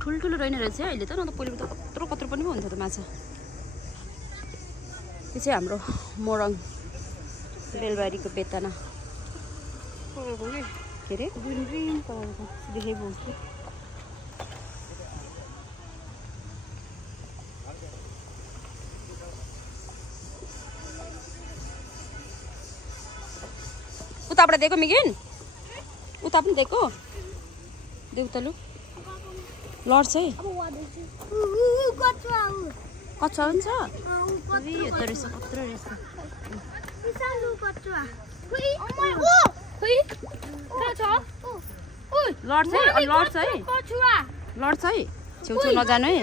ठुल्ठुलो रहेन रहेछ अहिले त, न त पहिले त कत्रो कत्रो पनि पो हुन्थ्यो त माछा। यो चाहिँ हाम्रो मोरङ बेलबारीको बेतना के अरे ग्रिन ग्रिन कलरको देखेको हुन्छ। उताबाट दिएको मिगिन, उता पनि दिएको देऊ त लु। लड्छ है कच्चा हुन्छ यो त रहेछ, कत्रो रहेछ। लड्छ है, लड्छ है, लड्छ है, छेउछेउ नजानु है।